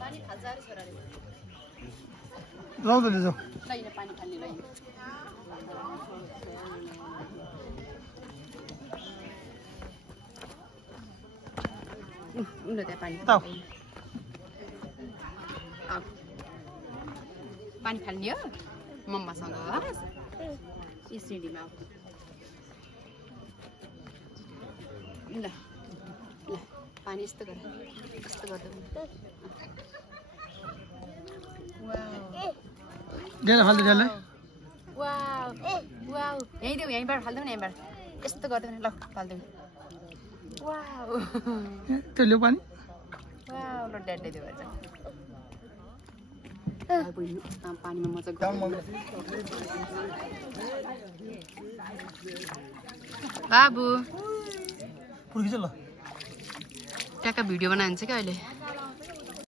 पानी खाजार छोराले जाऊ दे जाऊ लैन पानी खाल्ने लैन उन त्यहाँ पानी ताऊ पानी खाल्ने हो मम्मासँग यी सिडीमा ल ल पानी यस्तो गर यस्तो गर्दा डेला हाल्दै डेला वाउ वाउ यही देऊ यहीँबाट हाल्दै न यहीँबाट यस्तो गर्दै ल हाल्दै वाउ त्यो ल्याउ पानी वाउ ल ड्याडले दियो भन्छ पानीमा मजा बाबु पुर्किन्छ ल ट्याक्क भिडियो बनाइन्छ क्या अहिले